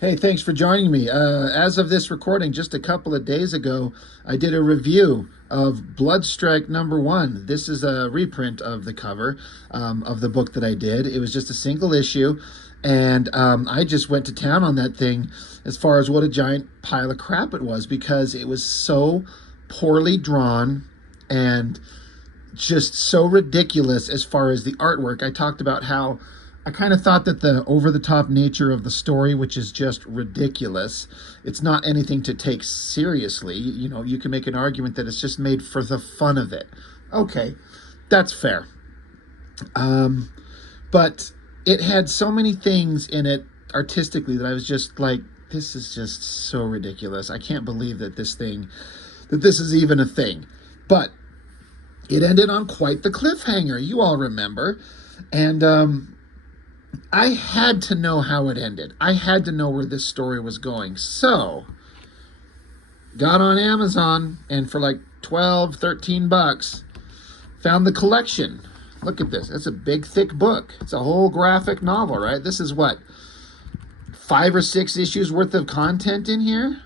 Hey, thanks for joining me. As of this recording, just a couple of days ago, I did a review of Bloodstrike #1. This is a reprint of the cover of the book that I did. It was just a single issue, and I just went to town on that thing as far as what a giant pile of crap it was because it was so poorly drawn and just so ridiculous as far as the artwork. I talked about how I kind of thought that the over-the-top nature of the story, which is just ridiculous, it's not anything to take seriously. You know, you can make an argument that it's just made for the fun of it. Okay, that's fair. But it had so many things in it artistically that I was just like, this is just so ridiculous. I can't believe that this is even a thing. But it ended on quite the cliffhanger. You all remember. And I had to know how it ended. I had to know where this story was going. So, got on Amazon and for like 12, 13 bucks, found the collection. Look at this. It's a big, thick book. It's a whole graphic novel, right? This is what, 5 or 6 issues worth of content in here?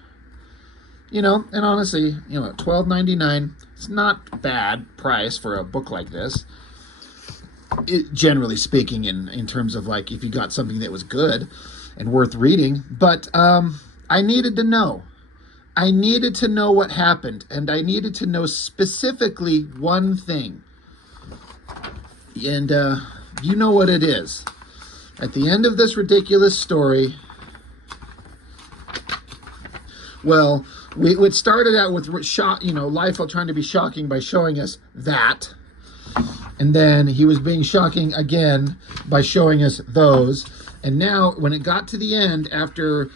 You know, and honestly, you know, $12.99, it's not bad price for a book like this. Generally speaking, in terms of like if you got something that was good and worth reading. But I needed to know. I needed to know what happened, and I needed to know specifically one thing. And you know what it is. At the end of this ridiculous story, well, it started out with Liefeld trying to be shocking by showing us that. And then he was being shocking again by showing us those. And now, when it got to the end, after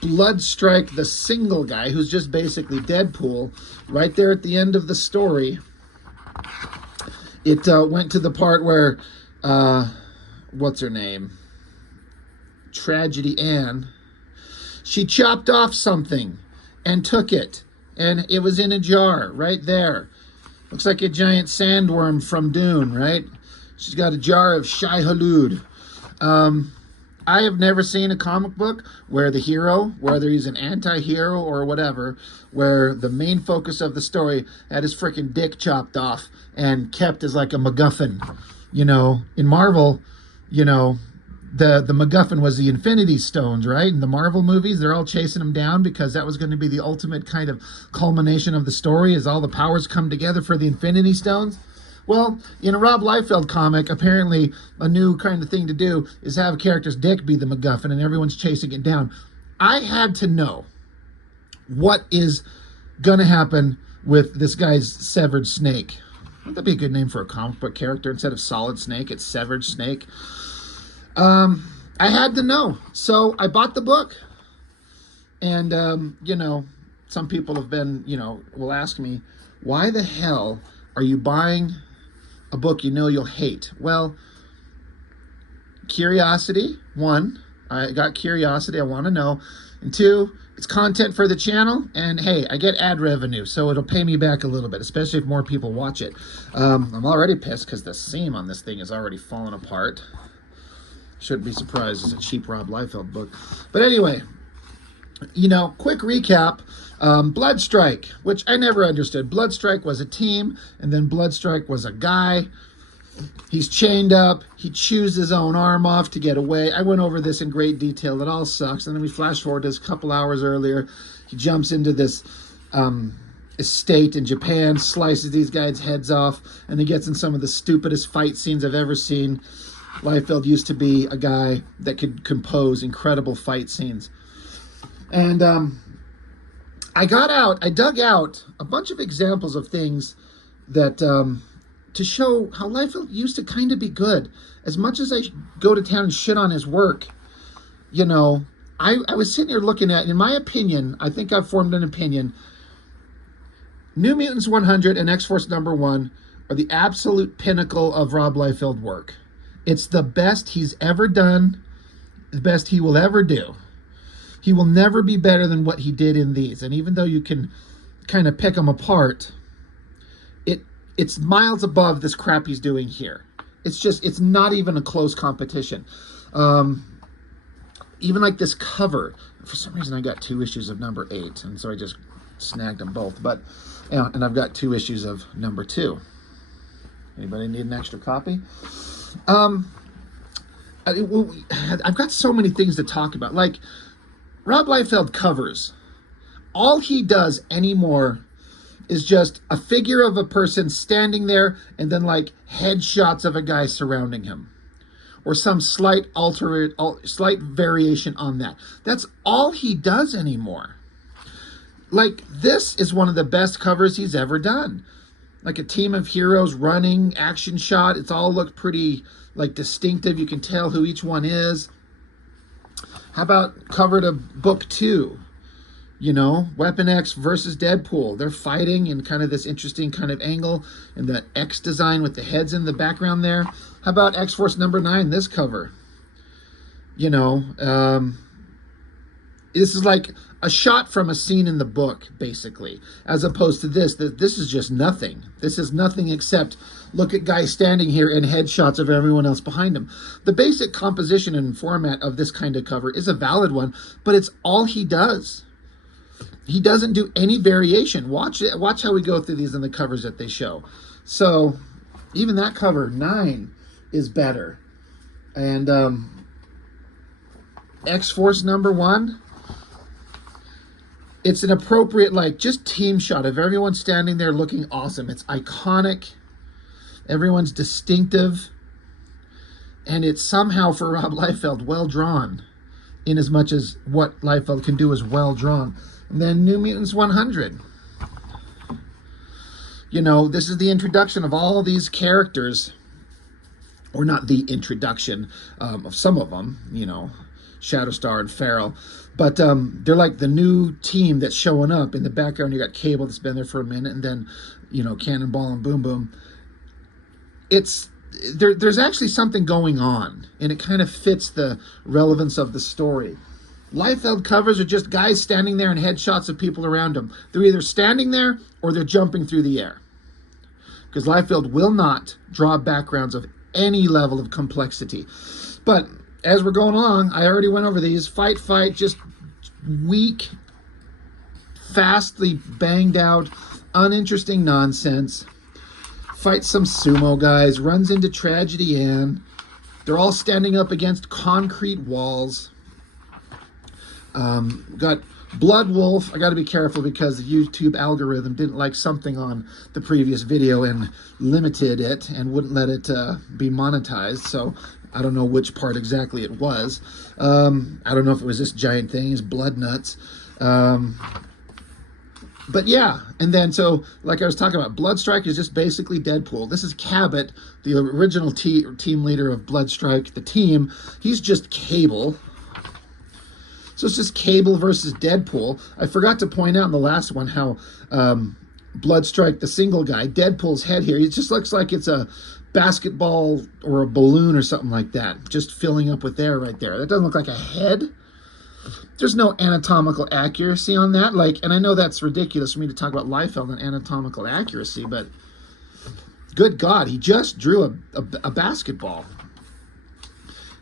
Bloodstrike, the single guy, who's just basically Deadpool, right there at the end of the story, it went to the part where, what's her name? Tragedy Ann. She chopped off something and took it. And it was in a jar right there. Looks like a giant sandworm from Dune, right? She's got a jar of Interlude. I have never seen a comic book where the hero, whether he's an anti-hero or whatever, where the main focus of the story had his freaking dick chopped off and kept as like a MacGuffin. You know, in Marvel, you know, the MacGuffin was the Infinity Stones, right? In the Marvel movies, they're all chasing him down because that was going to be the ultimate kind of culmination of the story as all the powers come together for the Infinity Stones. Well, in a Rob Liefeld comic, apparently a new kind of thing to do is have a character's dick be the MacGuffin and everyone's chasing it down. I had to know what is going to happen with this guy's severed snake. Wouldn't that be a good name for a comic book character? Instead of Solid Snake, it's Severed Snake. I had to know. So I bought the book. And, you know, some people have been, will ask me, why the hell are you buying a book you know you'll hate? Well, curiosity, one. I got curiosity. I want to know. And two, it's content for the channel. And, hey, I get ad revenue, so it'll pay me back a little bit, especially if more people watch it. I'm already pissed because the seam on this thing is already falling apart. Shouldn't be surprised. It's a cheap Rob Liefeld book. But anyway, quick recap. Bloodstrike, which I never understood. Bloodstrike was a team, and then Bloodstrike was a guy. He's chained up. He chews his own arm off to get away. I went over this in great detail. It all sucks. And then we flash forward to this couple hours earlier. He jumps into this estate in Japan, slices these guys' heads off, and he gets in some of the stupidest fight scenes I've ever seen. Liefeld used to be a guy that could compose incredible fight scenes. And I dug out a bunch of examples of things that, to show how Liefeld used to kind of be good. As much as I go to town and shit on his work, I was sitting here looking at, in my opinion, I think I've formed an opinion, New Mutants 100 and X-Force #1 are the absolute pinnacle of Rob Liefeld work. It's the best he's ever done, the best he will ever do. He will never be better than what he did in these. And even though you can kind of pick them apart, it's miles above this crap he's doing here. It's not even a close competition. even like this cover. For some reason, I got 2 issues of number 8, and so I just snagged them both. But, yeah, and I've got 2 issues of number 2. Anybody need an extra copy? I've got so many things to talk about. Like, Rob Liefeld covers. All he does anymore is just a figure of a person standing there and then like headshots of a guy surrounding him. Or some slight variation on that. That's all he does anymore. Like, this is one of the best covers he's ever done. Like a team of heroes running, action shot. It's all looked pretty like distinctive. You can tell who each one is. How about cover to book 2? You know, Weapon X versus Deadpool. They're fighting in kind of this interesting kind of angle. And the X design with the heads in the background there. How about X-Force number 9, this cover? You know, this is like a shot from a scene in the book, basically, as opposed to this. This is just nothing. This is nothing except look at guys standing here and headshots of everyone else behind him. The basic composition and format of this kind of cover is a valid one, but it's all he does. He doesn't do any variation. Watch it. Watch how we go through these in the covers that they show. So even that cover 9 is better. And X-Force number 1. It's an appropriate, like, just team shot of everyone standing there looking awesome. It's iconic. Everyone's distinctive. And it's somehow, for Rob Liefeld, well drawn. In as much as what Liefeld can do is well drawn. And then New Mutants 100. You know, this is the introduction of all these characters. Or not the introduction of some of them, you know. Shatterstar and Feral. But they're like the new team that's showing up. In the background, you got Cable that's been there for a minute, and then, you know, Cannonball and Boom Boom. There's actually something going on, and it kind of fits the relevance of the story. Liefeld covers are just guys standing there and headshots of people around them. They're either standing there or they're jumping through the air. Because Liefeld will not draw backgrounds of any level of complexity. But as we're going along, I already went over these. Fight, just weak, fastly banged out, uninteresting nonsense. Fights some sumo guys, runs into Tragedy Ann. They're all standing up against concrete walls. Got Blood Wolf. I got to be careful because the YouTube algorithm didn't like something on the previous video and limited it and wouldn't let it be monetized. So I don't know which part exactly it was. I don't know if it was this giant thing, his blood nuts. But yeah, and then so like I was talking about, Bloodstrike is just basically Deadpool. This is Cabot, the original team leader of Bloodstrike, the team. He's just Cable. So it's just Cable versus Deadpool. I forgot to point out in the last one how Bloodstrike, the single guy, Deadpool's head here, it just looks like it's a basketball or a balloon or something like that, just filling up with air right there. That doesn't look like a head. There's no anatomical accuracy on that. Like, and I know that's ridiculous for me to talk about Liefeld and anatomical accuracy, but good God, he just drew a basketball.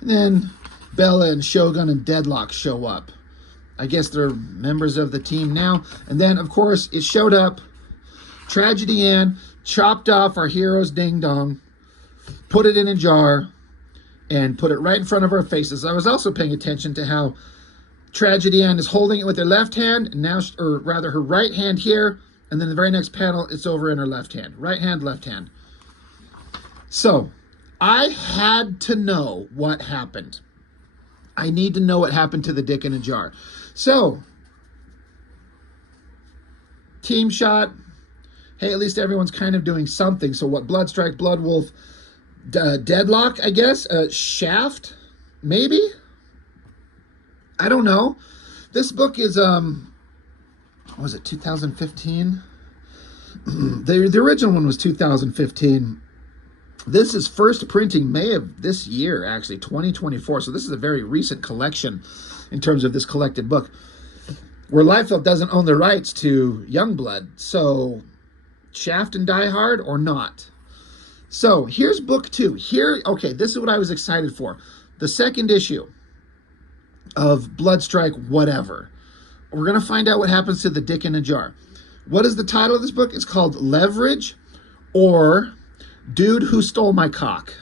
And then Bella and Shogun and Deadlock show up. I guess they're members of the team now. And then, of course, it showed up. Tragedy Ann chopped off our hero's ding-dong, put it in a jar, and put it right in front of our faces. I was also paying attention to how Tragedy Ann is holding it with her left hand, and now, or rather her right hand here, and then the very next panel, it's over in her left hand. Right hand, left hand. So, I had to know what happened. I need to know what happened to the dick in a jar. So, team shot. Hey, at least everyone's kind of doing something. So what, Bloodstrike, Blood Wolf, Deadlock, I guess? Shaft? Maybe? I don't know. This book is, what was it, 2015? The original one was 2015. This is first printing May of this year, actually, 2024. So this is a very recent collection in terms of this collected book, where Liefeld doesn't own the rights to Youngblood. So Shaft and Die Hard or not? So here's book 2. Here, okay, this is what I was excited for. The second issue. of Bloodstrike, whatever. We're going to find out what happens to the dick in a jar. What is the title of this book? It's called Leverage, or Dude Who Stole My Cock.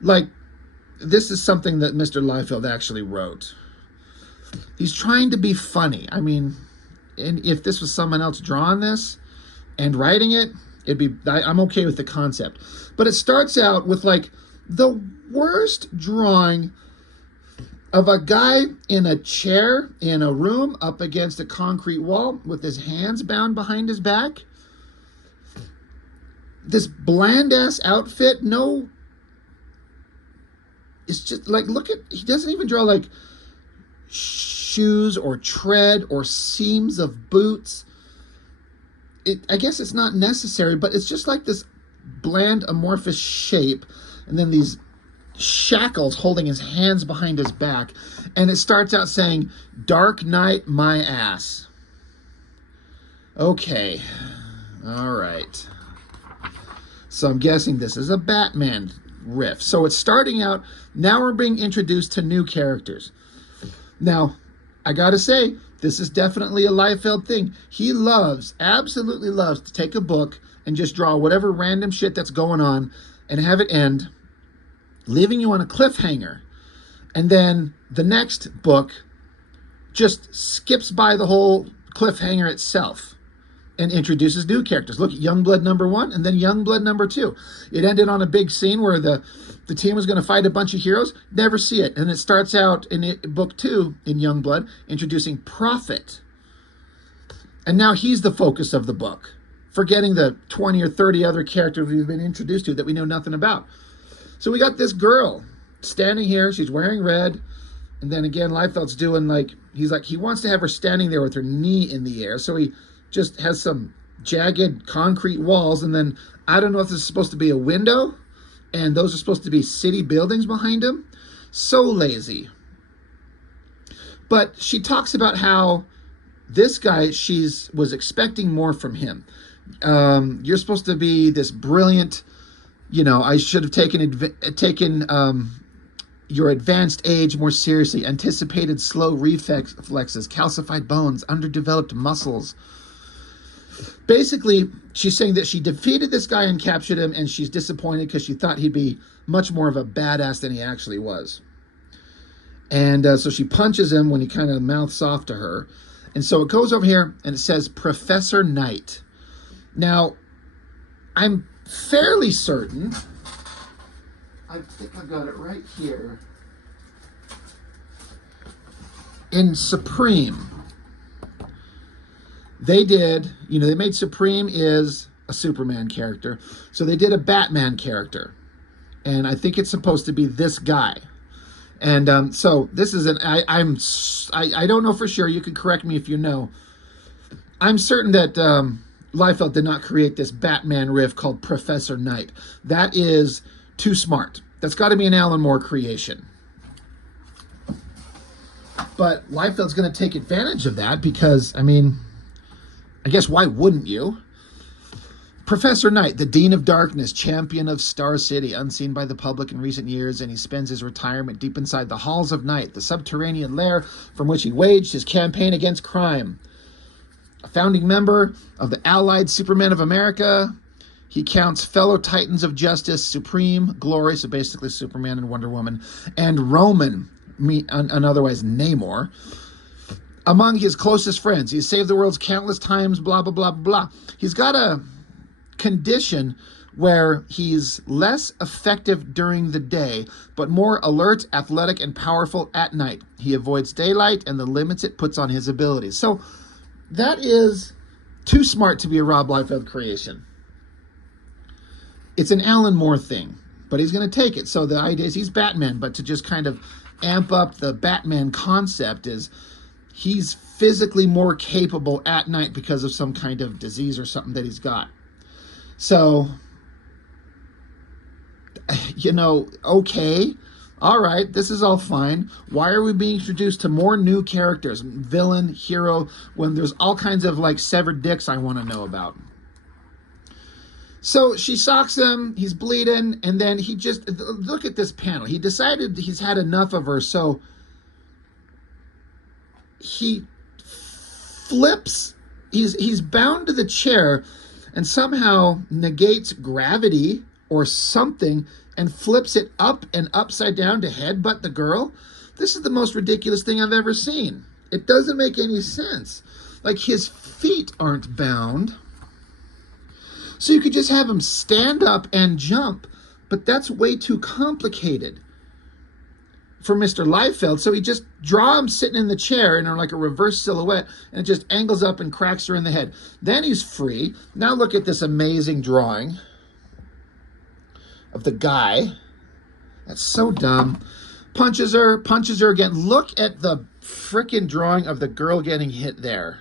Like, this is something that Mr. Liefeld actually wrote. He's trying to be funny. I mean, and if this was someone else drawing this and writing it, I'm okay with the concept. But it starts out with like the worst drawing of a guy in a chair in a room up against a concrete wall with his hands bound behind his back. This bland-ass outfit, no... It's just like, look at... He doesn't even draw like shoes or tread or seams of boots. I guess it's not necessary, but it's just like this bland, amorphous shape. And then these shackles holding his hands behind his back, and it starts out saying, "Dark Knight, my ass." Okay, all right. So I'm guessing this is a Batman riff. So it's starting out, now we're being introduced to new characters. Now, I gotta say, this is definitely a Liefeld thing. He absolutely loves to take a book and just draw whatever random shit that's going on and have it end, leaving you on a cliffhanger. And then the next book just skips by the whole cliffhanger itself and introduces new characters. Look at Youngblood #1 and then Youngblood #2. It ended on a big scene where the team was going to fight a bunch of heroes. Never see it. And it starts out in book 2 in Youngblood introducing Prophet. And now he's the focus of the book, forgetting the 20 or 30 other characters we've been introduced to that we know nothing about. So we got this girl standing here. She's wearing red. And then again, Liefeld's doing like, he wants to have her standing there with her knee in the air. So he just has some jagged concrete walls. And then I don't know if this is supposed to be a window. And those are supposed to be city buildings behind him. So lazy. But she talks about how this guy, was expecting more from him. You're supposed to be this brilliant... I should have taken your advanced age more seriously, anticipated slow reflexes, calcified bones, underdeveloped muscles. Basically, she's saying that she defeated this guy and captured him, and she's disappointed because she thought he'd be much more of a badass than he actually was. And so she punches him when he kind of mouths off to her. And so it goes over here, and it says Professor Knight. Now, I'm fairly certain, I think I've got it right here, in Supreme, they did, they made Supreme is a Superman character, so they did a Batman character, and I think it's supposed to be this guy. And so this is I don't know for sure, you can correct me if you know. I'm certain that Liefeld did not create this Batman riff called Professor Knight. That is too smart. That's got to be an Alan Moore creation. But Liefeld's going to take advantage of that because, I guess why wouldn't you? Professor Knight, the Dean of Darkness, champion of Star City, unseen by the public in recent years, and he spends his retirement deep inside the halls of Night, the subterranean lair from which he waged his campaign against crime. A founding member of the Allied Supermen of America, he counts fellow Titans of Justice, Supreme, Glory, so basically Superman and Wonder Woman, and Roman, otherwise Namor, among his closest friends. He's saved the world countless times, blah, blah, blah, blah. He's got a condition where he's less effective during the day, but more alert, athletic, and powerful at night. He avoids daylight and the limits it puts on his abilities. So that is too smart to be a Rob Liefeld creation. It's an Alan Moore thing, but he's going to take it. So the idea is he's Batman, but to just kind of amp up the Batman concept is he's physically more capable at night because of some kind of disease or something that he's got. So, okay, all right, this is all fine. Why are we being introduced to more new characters, villain, hero, when there's all kinds of like severed dicks I want to know about? So she socks him, he's bleeding, and then he just, look at this panel. He decided he's had enough of her, so he flips, he's bound to the chair and somehow negates gravity or something and flips it up and upside down to headbutt the girl. This is the most ridiculous thing I've ever seen. It doesn't make any sense. Like, his feet aren't bound, so you could just have him stand up and jump, but that's way too complicated for Mr. Liefeld. So he just draw him sitting in the chair in like a reverse silhouette, and it just angles up and cracks her in the head. Then he's free. Now look at this amazing drawing of the guy. That's so dumb. Punches her again. Look at the frickin' drawing of the girl getting hit there.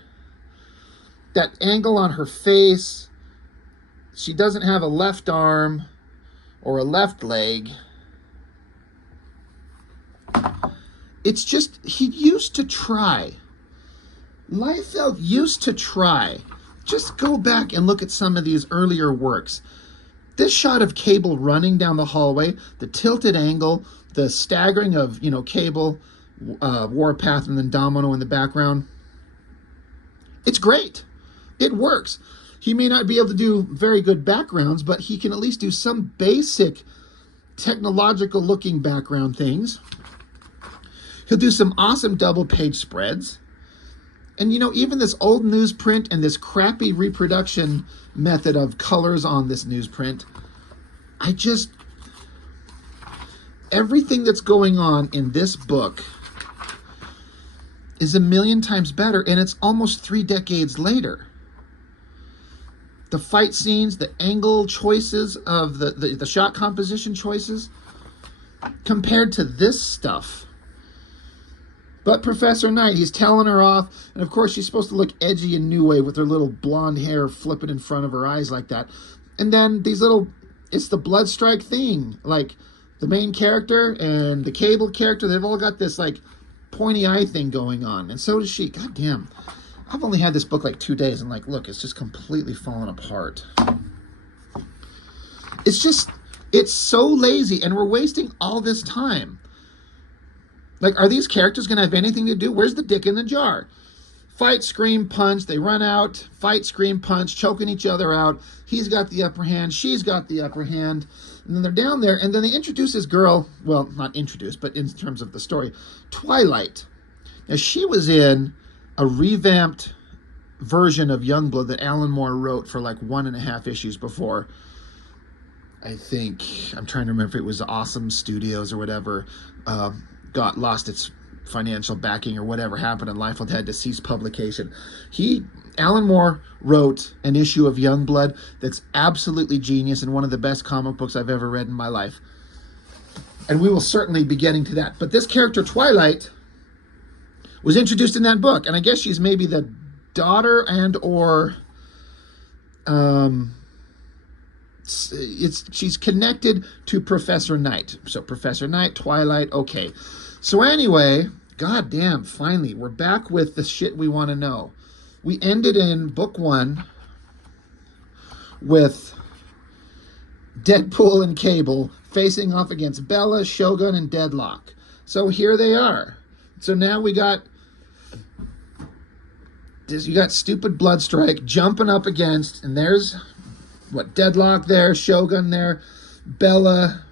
That angle on her face. She doesn't have a left arm or a left leg. It's just, he used to try. Liefeld used to try. Just go back and look at some of these earlier works. This shot of Cable running down the hallway, the tilted angle, the staggering of, Cable, Warpath, and then Domino in the background. It's great. It works. He may not be able to do very good backgrounds, but he can at least do some basic technological looking background things. He'll do some awesome double page spreads. And even this old newsprint and this crappy reproduction method of colors on this newsprint, everything that's going on in this book is a million times better, and it's almost 3 decades later. The fight scenes, the angle choices of the shot composition choices, compared to this stuff. But Professor Knight, he's telling her off, and of course she's supposed to look edgy and new wave with her little blonde hair flipping in front of her eyes like that. And then it's the Bloodstrike thing. Like, the main character and the Cable character, they've all got this like pointy eye thing going on, and so does she. God damn. I've only had this book like 2 days, and like, look, it's just completely fallen apart. It's so lazy, and we're wasting all this time. Like, are these characters going to have anything to do? Where's the dick in the jar? Fight, scream, punch. They run out. Fight, scream, punch, choking each other out. He's got the upper hand. She's got the upper hand. And then they're down there, and then they introduce this girl. Well, not introduced, but in terms of the story, Twilight. Now, she was in a revamped version of Youngblood that Alan Moore wrote for like 1.5 issues before. I think, I'm trying to remember if it was Awesome Studios or whatever, lost its financial backing or whatever happened, and Liefeld had to cease publication. Alan Moore wrote an issue of Youngblood that's absolutely genius and one of the best comic books I've ever read in my life. And we will certainly be getting to that. But this character, Twilight, was introduced in that book, and I guess she's maybe the daughter she's connected to Professor Knight. So Professor Knight, Twilight, okay. So anyway, goddamn, finally, we're back with the shit we want to know. We ended in book 1 with Deadpool and Cable facing off against Bella, Shogun, and Deadlock. So here they are. So now you got stupid Bloodstrike jumping up against, and there's Deadlock there, Shogun there, Bella.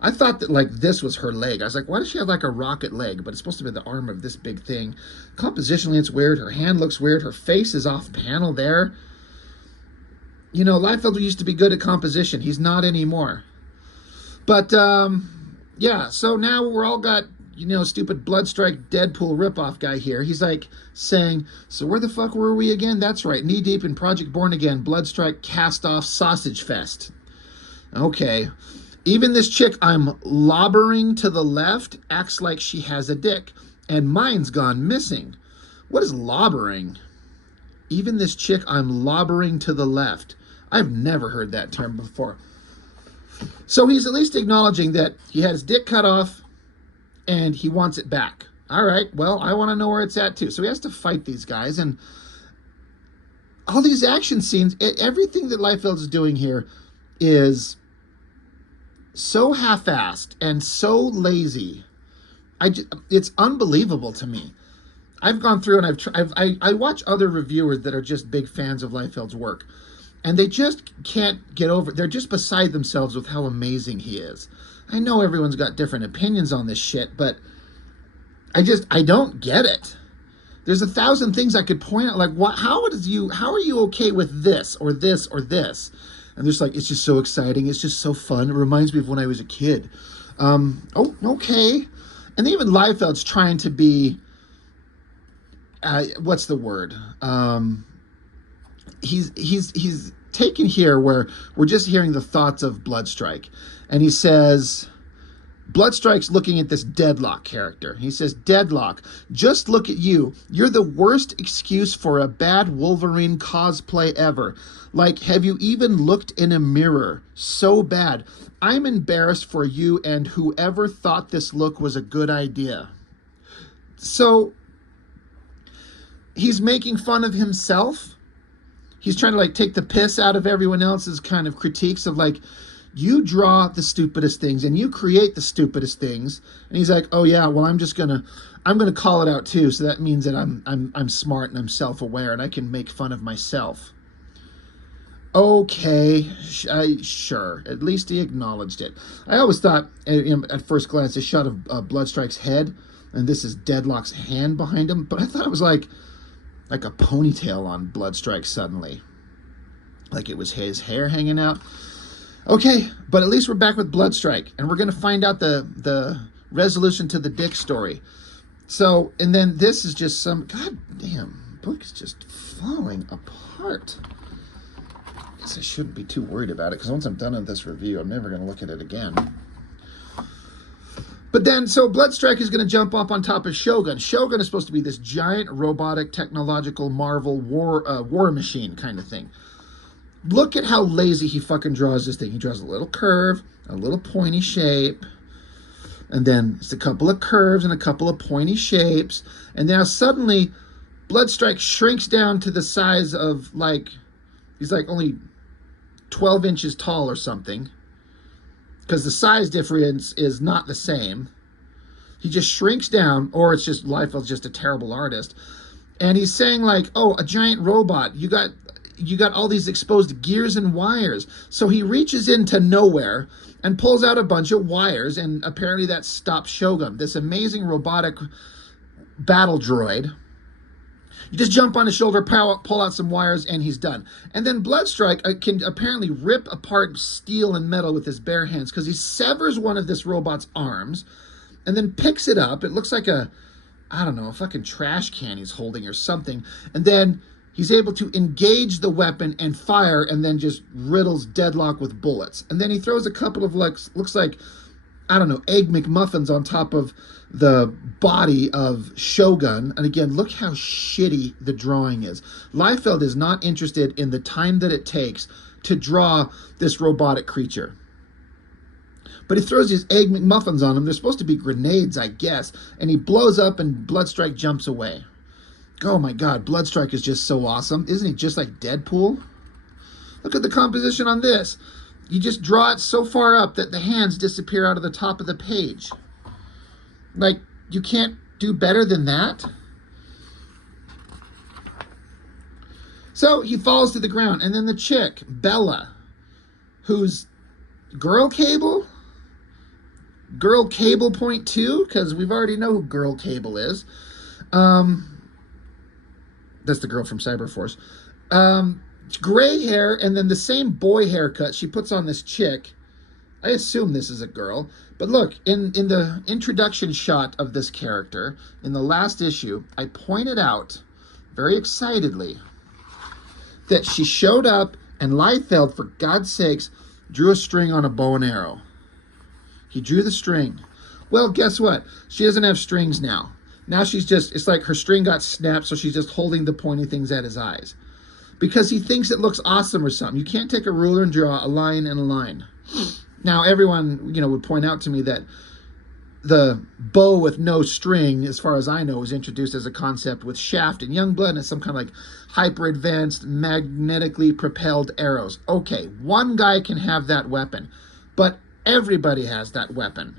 I thought that like this was her leg. I was like, why does she have like a rocket leg? But it's supposed to be the arm of this big thing. Compositionally, it's weird. Her hand looks weird. Her face is off panel there. Liefeld used to be good at composition. He's not anymore. But yeah, so now we're all got stupid Bloodstrike Deadpool ripoff guy here. He's like saying, so where the fuck were we again? That's right, knee deep in Project Born Again, Bloodstrike cast-off sausage fest. Okay. Even this chick I'm lobbering to the left acts like she has a dick, and mine's gone missing. What is lobbering? Even this chick I'm lobbering to the left. I've never heard that term before. So he's at least acknowledging that he had his dick cut off, and he wants it back. All right, well, I want to know where it's at too. So he has to fight these guys, and all these action scenes, everything that Liefeld is doing here is so half-assed and so lazy. It's unbelievable to me. I've gone through and I watch other reviewers that are just big fans of Liefeld's work, and they just can't get over. They're just beside themselves with how amazing he is. I know everyone's got different opinions on this shit, but I don't get it. There's 1,000 things I could point out. Like, what? How are you okay with this or this or this? And there's like, it's just so exciting. It's just so fun. It reminds me of when I was a kid. Oh, okay. And even Liefeld's trying to be, what's the word? He's taken here where we're just hearing the thoughts of Bloodstrike. And he says, Bloodstrike's looking at this Deadlock character. He says, Deadlock, just look at you. You're the worst excuse for a bad Wolverine cosplay ever. Like, have you even looked in a mirror? So bad. I'm embarrassed for you and whoever thought this look was a good idea. So, he's making fun of himself. He's trying to, like, take the piss out of everyone else's kind of critiques of, like, you draw the stupidest things and you create the stupidest things. And he's like, oh yeah, well, I'm gonna call it out too. So that means that I'm smart and I'm self-aware and I can make fun of myself. Okay, sure. At least he acknowledged it. I always thought at first glance, a shot of Bloodstrike's head, and this is Deadlock's hand behind him, but I thought it was like a ponytail on Bloodstrike suddenly. Like it was his hair hanging out. Okay, but at least we're back with Bloodstrike, and we're going to find out the resolution to the Dick story. So, and then this is just some, goddamn, book is just falling apart. I guess I shouldn't be too worried about it, because once I'm done with this review, I'm never going to look at it again. But then, so Bloodstrike is going to jump up on top of Shogun. Shogun is supposed to be this giant, robotic, technological Marvel war machine kind of thing. Look at how lazy he fucking draws this thing. He draws a little curve, a little pointy shape, and then it's a couple of curves and a couple of pointy shapes. And now suddenly, Bloodstrike shrinks down to the size of, like, he's like only 12 inches tall or something. Because the size difference is not the same. He just shrinks down, or it's just, Liefeld's just a terrible artist. And he's saying like, oh, a giant robot, you got all these exposed gears and wires. So he reaches into nowhere and pulls out a bunch of wires, and apparently that stops Shogun, this amazing robotic battle droid. You just jump on his shoulder, pull out some wires, and he's done. And then Bloodstrike can apparently rip apart steel and metal with his bare hands, because he severs one of this robot's arms and then picks it up. It looks like a fucking trash can he's holding or something. And then he's able to engage the weapon and fire, and then just riddles Deadlock with bullets. And then he throws a couple of, like, looks like, Egg McMuffins on top of the body of Shogun. And again, look how shitty the drawing is. Liefeld is not interested in the time that it takes to draw this robotic creature. But he throws these Egg McMuffins on him. They're supposed to be grenades, I guess. And he blows up, and Bloodstrike jumps away. Oh my god, Bloodstrike is just so awesome. Isn't he just like Deadpool? Look at the composition on this. You just draw it so far up that the hands disappear out of the top of the page. Like, you can't do better than that? So he falls to the ground, and then the chick, Bella, who's Girl Cable? Girl Cable point 2? Because we've already know who Girl Cable is. That's the girl from Cyberforce. Gray hair, and then the same boy haircut she puts on this chick. I assume this is a girl. But look, in the introduction shot of this character, in the last issue, I pointed out, very excitedly, that she showed up, and Liefeld, for God's sakes, drew a string on a bow and arrow. He drew the string. Well, guess what? She doesn't have strings now. Now she's just, it's like her string got snapped, so she's just holding the pointy things at his eyes. Because he thinks it looks awesome or something. You can't take a ruler and draw a line and a line. Now, everyone, would point out to me that the bow with no string, as far as I know, was introduced as a concept with Shaft and Youngblood, and it's some kind of like hyper-advanced, magnetically propelled arrows. Okay, one guy can have that weapon, but everybody has that weapon.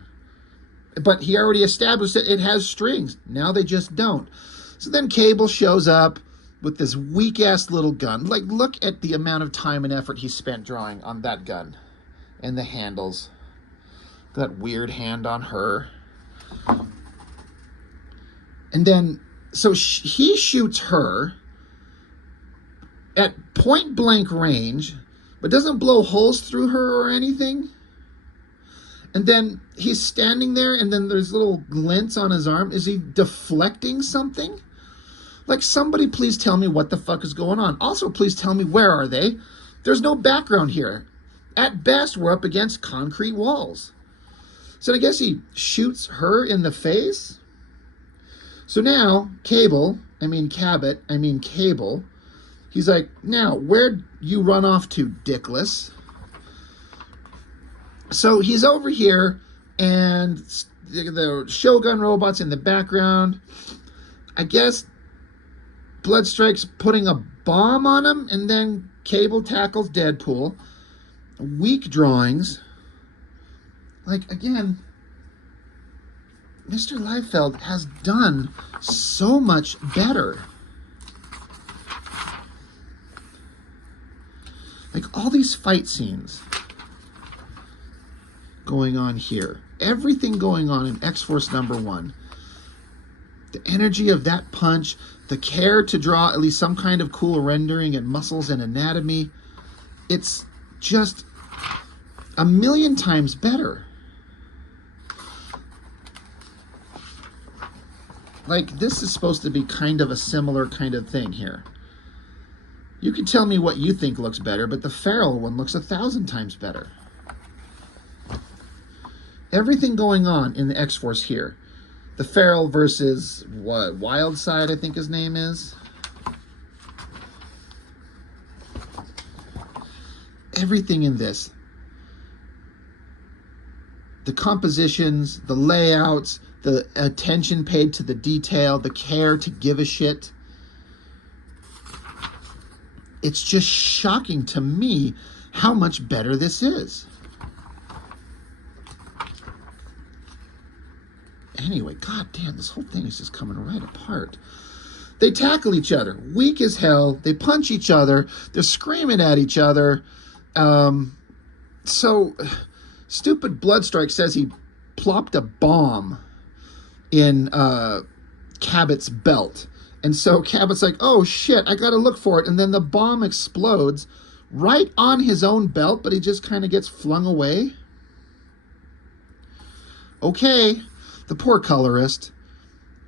But he already established that it has strings. Now they just don't. So then Cable shows up with this weak-ass little gun. Like, look at the amount of time and effort he spent drawing on that gun. And the handles. That weird hand on her. And then, so he shoots her at point-blank range, but doesn't blow holes through her or anything. And then he's standing there, and then there's little glints on his arm. Is he deflecting something? Like, somebody please tell me what the fuck is going on. Also, please tell me, where are they? There's no background here. At best, we're up against concrete walls. So I guess he shoots her in the face. So now, Cable, he's like, now, where'd you run off to, dickless? So he's over here, and the Shogun robot's in the background. I guess Bloodstrike's putting a bomb on him, and then Cable tackles Deadpool. Weak drawings. Like, again, Mr. Liefeld has done so much better. Like, all these fight scenes going on here. Everything going on in X-Force #1. The energy of that punch, the care to draw at least some kind of cool rendering and muscles and anatomy. It's just a million times better. Like, this is supposed to be kind of a similar kind of thing here. You can tell me what you think looks better, but the Feral one looks 1,000 times better. Everything going on in the X-Force here. The Feral versus, what, Wildside, I think his name is. Everything in this. The compositions, the layouts, the attention paid to the detail, the care to give a shit. It's just shocking to me how much better this is. Anyway, goddamn, this whole thing is just coming right apart. They tackle each other, weak as hell. They punch each other. They're screaming at each other. So, stupid Bloodstrike says he plopped a bomb in Cabot's belt. And so Cabot's like, oh shit, I gotta look for it. And then the bomb explodes right on his own belt, but he just kind of gets flung away. Okay. The poor colorist.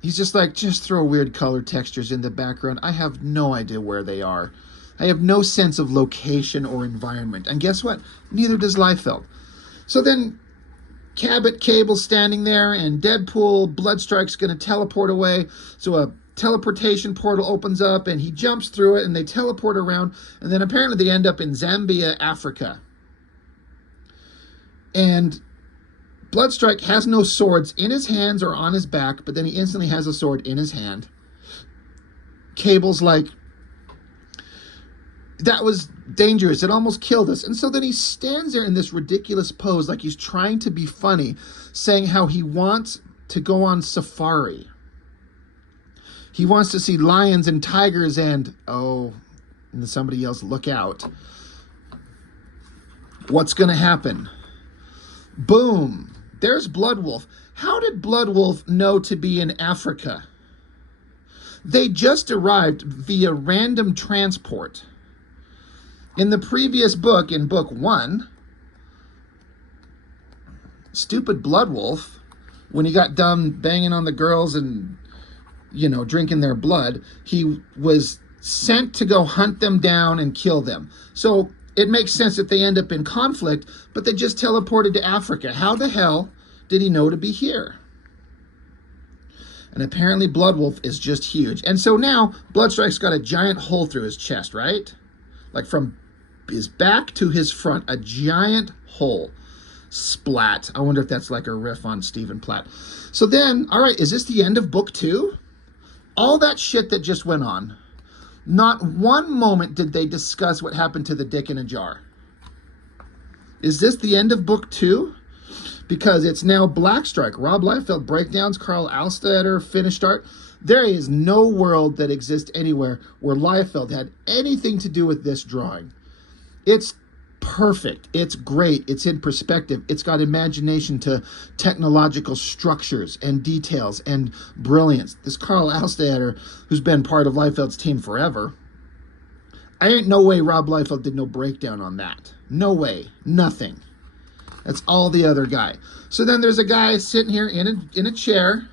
He's just like, just throw weird color textures in the background. I have no idea where they are. I have no sense of location or environment. And guess what? Neither does Liefeld. So then Cabot, Cable standing there, and Deadpool, Bloodstrike's going to teleport away. So a teleportation portal opens up, and he jumps through it, and they teleport around. And then apparently they end up in Zambia, Africa. And Bloodstrike has no swords in his hands or on his back, but then he instantly has a sword in his hand. Cable's like, that was dangerous. It almost killed us. And so then he stands there in this ridiculous pose like he's trying to be funny, saying how he wants to go on safari. He wants to see lions and tigers and, oh, and then somebody yells, look out. What's going to happen? Boom. There's Bloodwolf. How did Bloodwolf know to be in Africa? They just arrived via random transport. In the previous book, in book 1, stupid Bloodwolf, when he got done banging on the girls and, you know, drinking their blood, he was sent to go hunt them down and kill them. So it makes sense that they end up in conflict, but they just teleported to Africa. How the hell did he know to be here? And apparently Bloodwolf is just huge. And so now Bloodstrike's got a giant hole through his chest, right? Like from his back to his front, a giant hole. Splat. I wonder if that's like a riff on Stephen Platt. So then, all right, is this the end of book 2? All that shit that just went on. Not one moment did they discuss what happened to the dick in a jar. Is this the end of book 2? Because it's now Blackstrike. Rob Liefeld breakdowns, Carl Alstaeder finished art. There is no world that exists anywhere where Liefeld had anything to do with this drawing. It's perfect. It's great. It's in perspective. It's got imagination to technological structures and details and brilliance. This Carl Alstader, who's been part of Liefeld's team forever, I ain't no way Rob Liefeld did no breakdown on that. No way. Nothing. That's all the other guy. So then there's a guy sitting here in a chair.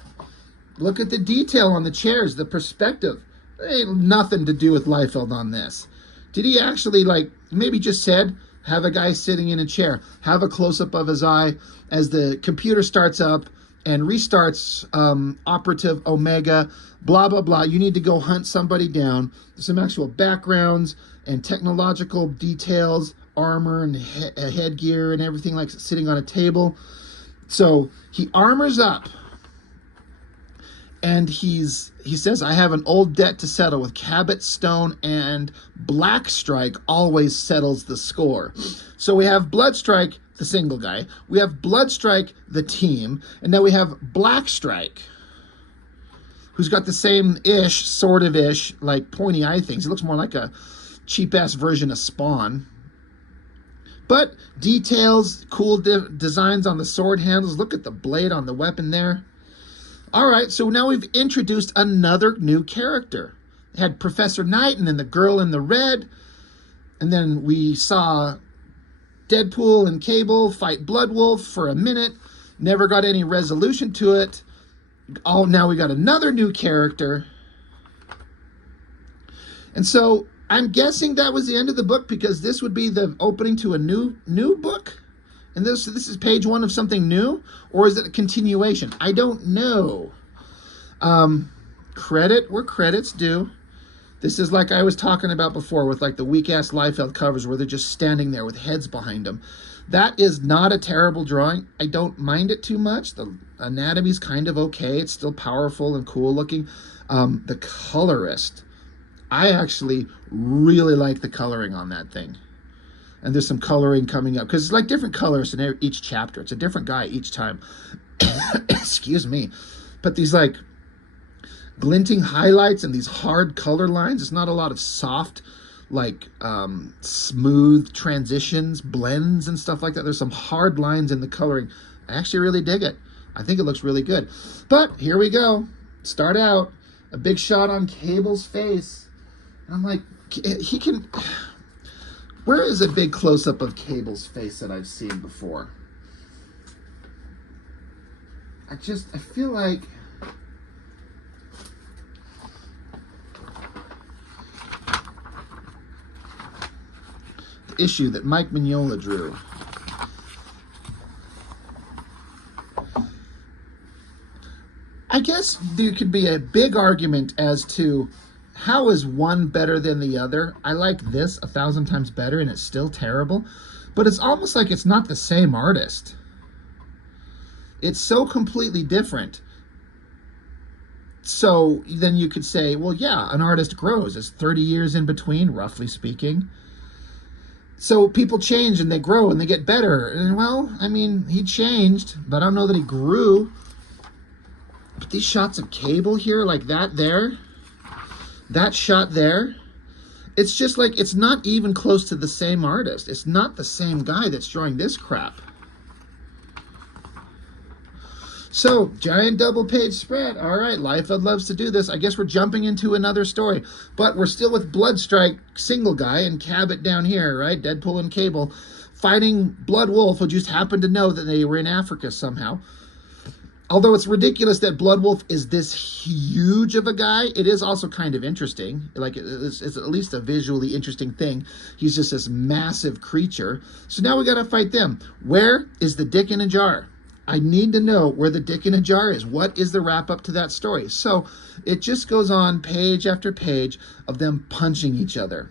Look at the detail on the chairs, the perspective. There ain't nothing to do with Liefeld on this. Did he actually, like, maybe just said, have a guy sitting in a chair, have a close-up of his eye as the computer starts up and restarts operative Omega, blah, blah, blah. You need to go hunt somebody down. There's some actual backgrounds and technological details, armor and headgear and everything, like sitting on a table. So he armors up. And he says, I have an old debt to settle with Cabot, Stone, and Blackstrike always settles the score. So we have Bloodstrike, the single guy. We have Bloodstrike, the team. And now we have Blackstrike, who's got the same-ish, sort of-ish, like pointy eye things. He looks more like a cheap-ass version of Spawn. But details, cool designs on the sword handles. Look at the blade on the weapon there. All right, so now we've introduced another new character. It had Professor Knighton and the girl in the red. And then we saw Deadpool and Cable fight Bloodwolf for a minute. Never got any resolution to it. Now we got another new character. And so I'm guessing that was the end of the book, because this would be the opening to a new book. And this is page 1 of something new? Or is it a continuation? I don't know. Credit where credit's due. This is like I was talking about before with like the weak-ass Liefeld covers where they're just standing there with heads behind them. That is not a terrible drawing. I don't mind it too much. The anatomy's kind of okay. It's still powerful and cool looking. The colorist. I actually really like the coloring on that thing. And there's some coloring coming up, because it's like different colors in each chapter. It's a different guy each time. Excuse me. But these like glinting highlights and these hard color lines. It's not a lot of soft, like smooth transitions, blends and stuff like that. There's some hard lines in the coloring. I actually really dig it. I think it looks really good. But here we go. Start out. A big shot on Cable's face. And I'm like, he can... Where is a big close-up of Cable's face that I've seen before? I feel like... The issue that Mike Mignola drew. I guess there could be a big argument as to how is one better than the other. I like this 1,000 times better, and it's still terrible. But it's almost like it's not the same artist. It's so completely different. So then you could say, well, yeah, an artist grows. It's 30 years in between, roughly speaking. So people change, and they grow, and they get better. And, well, I mean, he changed, but I don't know that he grew. But these shots of Cable here, like that there... That shot there, it's just like, it's not even close to the same artist. It's not the same guy that's drawing this crap. So, giant double page spread. All right, Liefeld loves to do this. I guess we're jumping into another story. But we're still with Bloodstrike, single guy, and Cabot down here, right? Deadpool and Cable fighting Bloodwolf, who just happened to know that they were in Africa somehow. Although it's ridiculous that Bloodwolf is this huge of a guy, it is also kind of interesting. Like, it's at least a visually interesting thing. He's just this massive creature. So now we got to fight them. Where is the dick in a jar? I need to know where the dick in a jar is. What is the wrap-up to that story? So it just goes on page after page of them punching each other.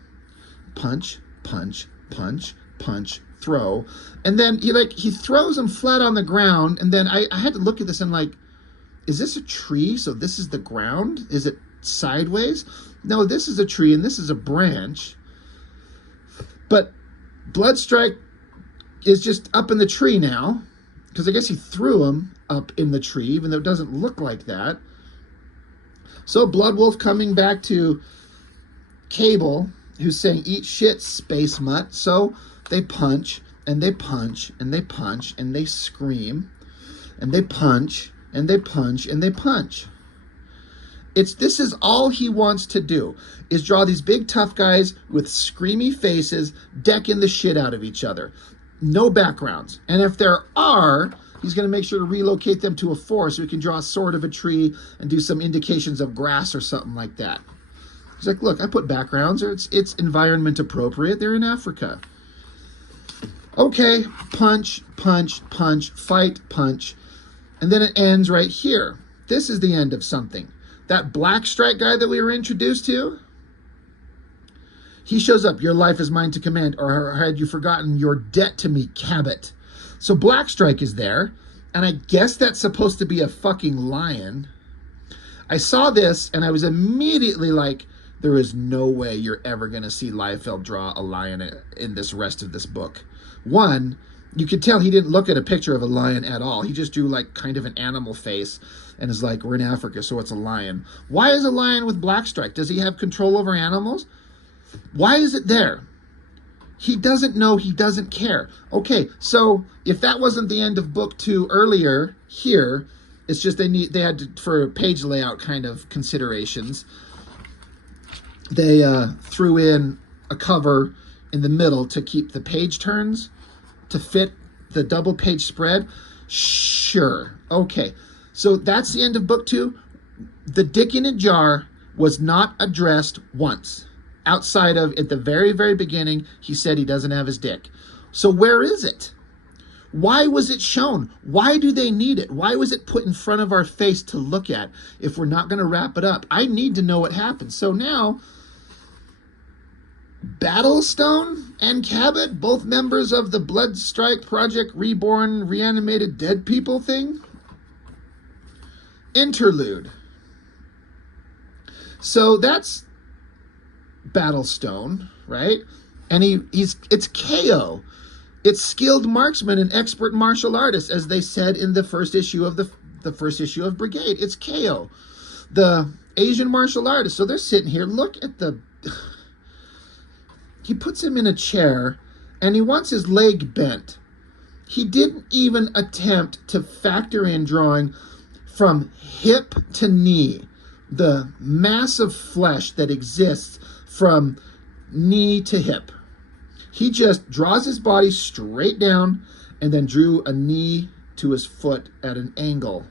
Punch, punch, punch, punch, throw. And then he throws him flat on the ground, and then I had to look at this and like, is this a tree? So this is the ground? Is it sideways? No, this is a tree and this is a branch. But Bloodstrike is just up in the tree now, because I guess he threw him up in the tree, even though it doesn't look like that. So Blood Wolf coming back to Cable, who's saying, eat shit, space mutt. So they punch, and they punch, and they punch, and they scream, and they punch, and they punch, and they punch. This is all he wants to do, is draw these big tough guys with screamy faces decking the shit out of each other. No backgrounds. And if there are, he's going to make sure to relocate them to a forest so he can draw a sword of a tree and do some indications of grass or something like that. He's like, look, I put backgrounds, or it's environment appropriate. They're in Africa. Okay, punch, punch, punch, fight, punch. And then it ends right here. This is the end of something. That Bloodstrike guy that we were introduced to, he shows up. Your life is mine to command, or had you forgotten your debt to me, Cabot? So Bloodstrike is there, and I guess that's supposed to be a fucking lion. I saw this, and I was immediately like, there is no way you're ever going to see Liefeld draw a lion in this rest of this book. One, you could tell he didn't look at a picture of a lion at all. He just drew like kind of an animal face and is like, we're in Africa, so it's a lion. Why is a lion with Bloodstrike? Does he have control over animals? Why is it there? He doesn't know, he doesn't care. Okay, so if that wasn't the end of book 2 earlier here, it's just they had to, for page layout kind of considerations, they threw in a cover in the middle to keep the page turns to fit the double page spread. Sure. Okay. So that's the end of book 2. The dick in a jar was not addressed once. Outside of, at the very, very beginning, he said he doesn't have his dick. So where is it? Why was it shown? Why do they need it? Why was it put in front of our face to look at if we're not going to wrap it up? I need to know what happened. So now, Battlestone and Cabot, both members of the Bloodstrike Project Reborn Reanimated Dead People thing. Interlude. So that's Battlestone, right? And it's KO. It's skilled marksman and expert martial artist, as they said in the first issue of the first issue of Brigade. It's KO, the Asian martial artist. So they're sitting here. Look at the. He puts him in a chair, and he wants his leg bent. He didn't even attempt to factor in drawing from hip to knee the mass of flesh that exists from knee to hip. He just draws his body straight down and then drew a knee to his foot at an angle.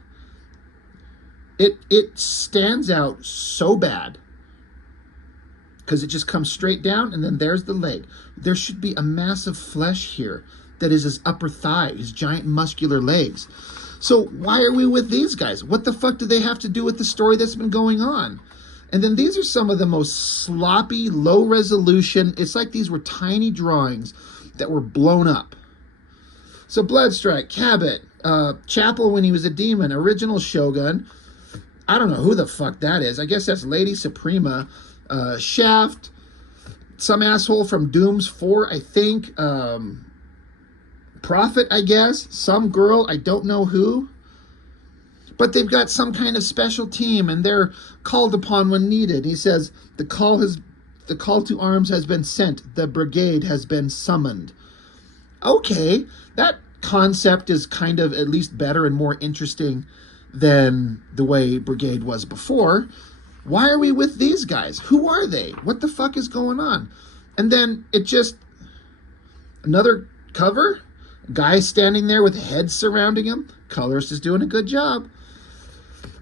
It stands out so bad because it just comes straight down, and then there's the leg. There should be a mass of flesh here that is his upper thigh, his giant muscular legs. So why are we with these guys? What the fuck do they have to do with the story that's been going on? And then these are some of the most sloppy, low resolution. It's like these were tiny drawings that were blown up. So Bloodstrike, Cabot, Chapel when he was a demon, original Shogun. I don't know who the fuck that is. I guess that's Lady Suprema. Shaft, some asshole from Doom's 4, I think. Prophet, I guess. Some girl, I don't know who. But they've got some kind of special team, and they're called upon when needed. He says, the call to arms has been sent. The brigade has been summoned. Okay, that concept is kind of at least better and more interesting than the way Brigade was before. Why are we with these guys? Who are they? What the fuck is going on? And then it just, another cover, guy standing there with heads surrounding him. Colorist is doing a good job.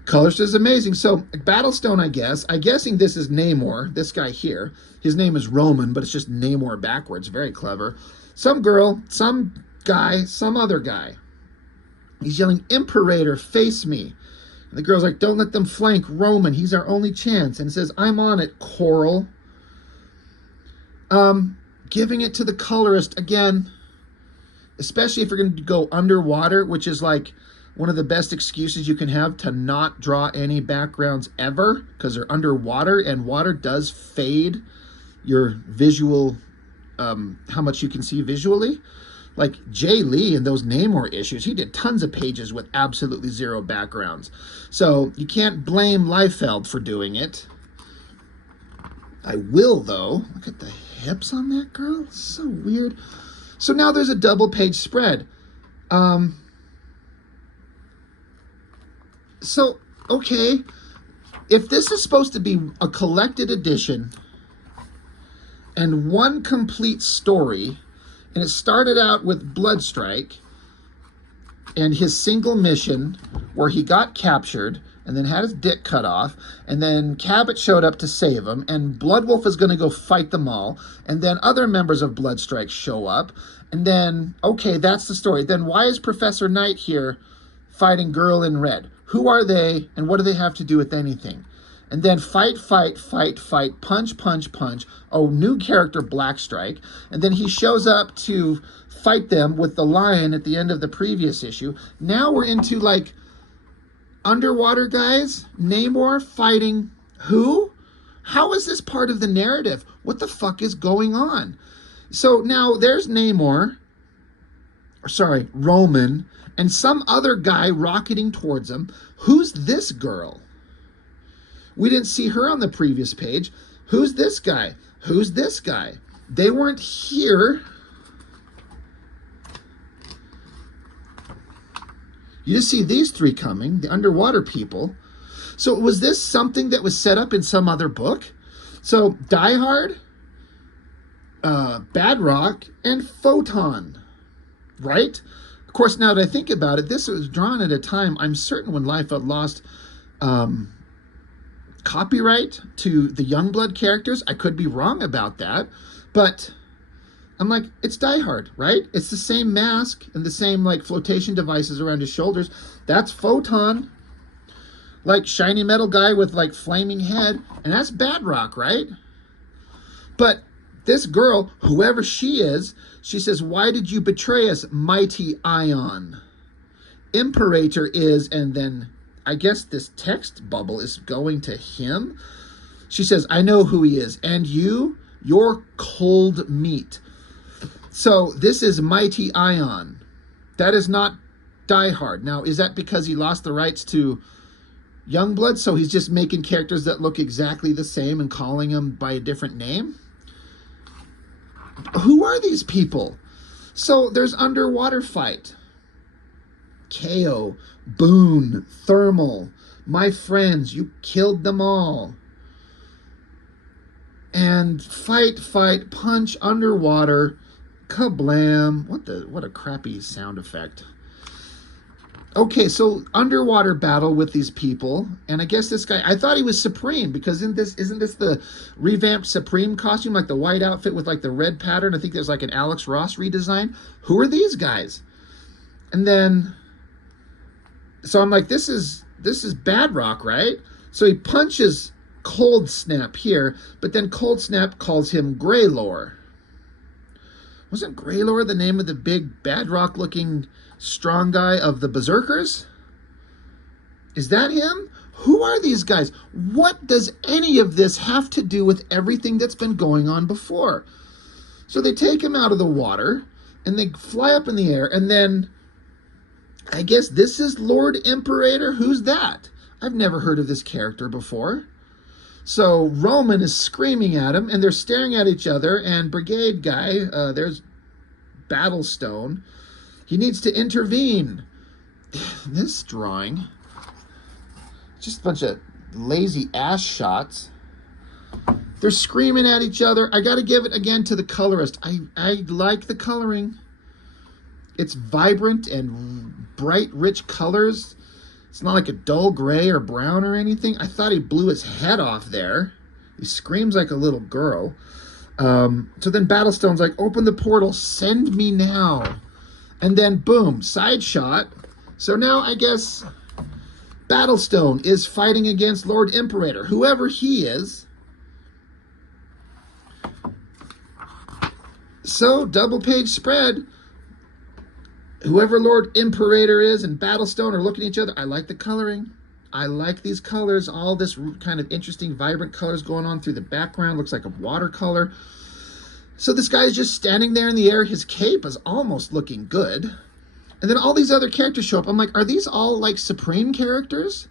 Colorist is amazing. So Battlestone, I guess. I'm guessing this is Namor, this guy here. His name is Roman, but it's just Namor backwards. Very clever. Some girl, some guy, some other guy. He's yelling, Imperator, face me. And the girl's like, don't let them flank Roman. He's our only chance. And says, I'm on it, Coral. Giving it to the colorist again, especially if you're going to go underwater, which is like one of the best excuses you can have to not draw any backgrounds ever, because they're underwater, and water does fade your visual, how much you can see visually. Like Jay Lee in those Namor issues, he did tons of pages with absolutely zero backgrounds. So you can't blame Liefeld for doing it. I will, though. Look at the hips on that girl. It's so weird. So now there's a double page spread. So, okay, if this is supposed to be a collected edition and one complete story, and it started out with Bloodstrike and his single mission where he got captured and then had his dick cut off, and then Cabot showed up to save him, and Bloodwolf is going to go fight them all, and then other members of Bloodstrike show up, and then, okay, that's the story. Then why is Professor Knight here fighting Girl in Red? Who are they, and what do they have to do with anything? And then fight, fight, fight, fight, punch, punch, punch. Oh, new character, Blackstrike. And then he shows up to fight them with the lion at the end of the previous issue. Now we're into, like, underwater guys. Namor fighting who? How is this part of the narrative? What the fuck is going on? So now there's Namor, or sorry, Roman, and some other guy rocketing towards him. Who's this girl? We didn't see her on the previous page. Who's this guy? Who's this guy? They weren't here. You just see these three coming, the underwater people. So was this something that was set up in some other book? So Die Hard, Bad Rock, and Photon, right? Of course, now that I think about it, this was drawn at a time, I'm certain, when Liefeld lost copyright to the Youngblood characters. I could be wrong about that, but I'm like, it's Die Hard, right? It's the same mask and the same, like, flotation devices around his shoulders. That's Photon, like, shiny metal guy with, like, flaming head, and that's Bad Rock, right? But this girl, whoever she is, she says, why did you betray us, mighty Ion? Imperator is, and then I guess this text bubble is going to him. She says, I know who he is, and you're cold meat. So this is Mighty Ion. That is not Die Hard. Now, is that because he lost the rights to Youngblood, so he's just making characters that look exactly the same and calling them by a different name? Who are these people? So there's underwater fight. KO, Boone, Thermal, my friends, you killed them all. And fight, fight, punch, underwater, kablam. What a crappy sound effect. Okay, so underwater battle with these people, and I guess this guy, I thought he was Supreme, because isn't this the revamped Supreme costume, like the white outfit with, like, the red pattern? I think there's, like, an Alex Ross redesign. Who are these guys? And then, so I'm like, this is Bad Rock, right? So he punches Cold Snap here, but then Cold Snap calls him Greylore. Wasn't Greylore the name of the big Bad Rock looking strong guy of the Berserkers? Is that him? Who are these guys? What does any of this have to do with everything that's been going on before? So they take him out of the water and they fly up in the air, and then I guess this is Lord Imperator. Who's that? I've never heard of this character before. So Roman is screaming at him, and they're staring at each other, and Brigade guy, there's Battlestone, he needs to intervene. This drawing, just a bunch of lazy ass shots. They're screaming at each other. I got to give it again to the colorist. I like the coloring. It's vibrant and bright, rich colors. It's not like a dull gray or brown or anything. I thought he blew his head off there. He screams like a little girl. So then Battlestone's like, open the portal, send me now. And then boom, side shot. So now I guess Battlestone is fighting against Lord Imperator, whoever he is. So double page spread. Whoever Lord Imperator is and Battlestone are looking at each other. I like the coloring. I like these colors. All this kind of interesting, vibrant colors going on through the background. Looks like a watercolor. So this guy's just standing there in the air. His cape is almost looking good. And then all these other characters show up. I'm like, are these all like Supreme characters?